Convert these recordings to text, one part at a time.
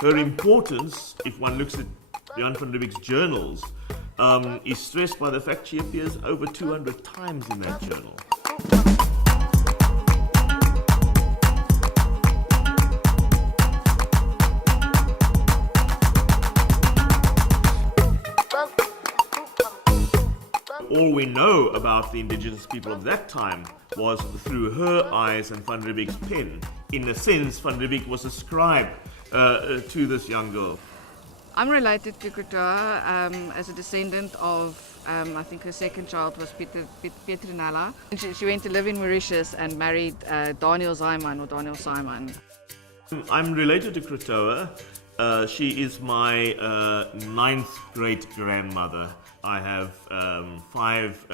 Her importance, if one looks at Jan van Riebeeck's journals, is stressed by the fact she appears over 200 times in that journal. All we know about the indigenous people of that time was through her eyes and Van Riebeeck's pen. In a sense, Van Riebeeck was a scribe to this young girl. I'm related to Krotoa as a descendant of, I think her second child was Petronella. She went to live in Mauritius and married Daniel Simon. I'm related to Krotoa. She is my ninth great grandmother. I have 5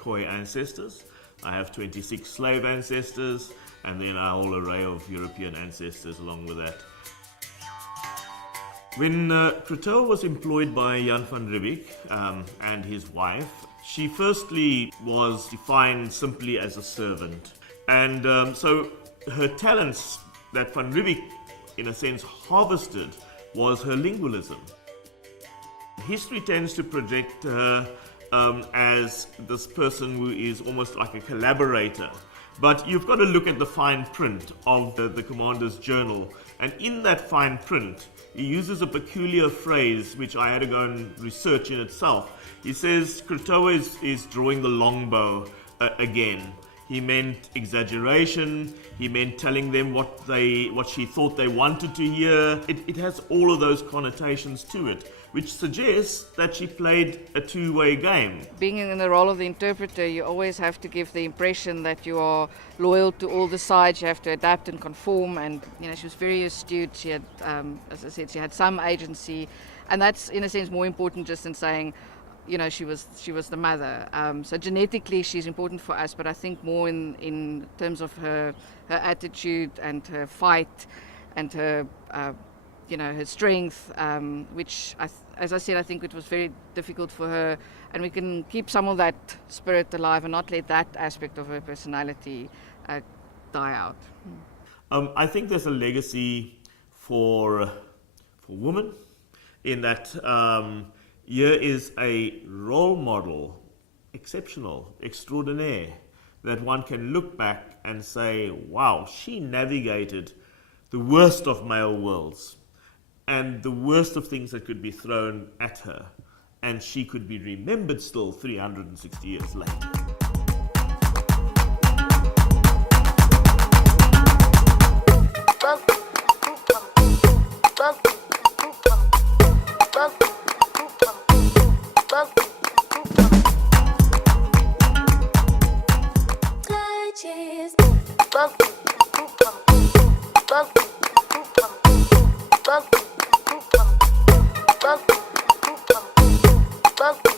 Khoi ancestors. I have 26 slave ancestors, and then a whole array of European ancestors along with that. When Krotoa was employed by Jan van Riebeeck and his wife, she firstly was defined simply as a servant. And so her talents that van Riebeeck, in a sense, harvested was her lingualism. History tends to project her as this person who is almost like a collaborator. But you've got to look at the fine print of the commander's journal. And in that fine print, he uses a peculiar phrase which I had to go and research in itself. He says Krotoa is drawing the longbow again. He meant exaggeration. He meant telling them what she thought they wanted to hear. It has all of those connotations to it, which suggests that she played a two-way game. Being in the role of the interpreter, you always have to give the impression that you are loyal to all the sides. You have to adapt and conform, and she was very astute. She had, as I said, she had some agency, and that's in a sense more important just than saying, she was the mother. So genetically she's important for us, but I think more in terms of her attitude and her fight and her her strength, which as I said, I think it was very difficult for her, and we can keep some of that spirit alive and not let that aspect of her personality die out. I think there's a legacy for women in that here is a role model, exceptional, extraordinaire, that one can look back and say, wow, she navigated the worst of male worlds and the worst of things that could be thrown at her, and she could be remembered still 360 years later. Bump.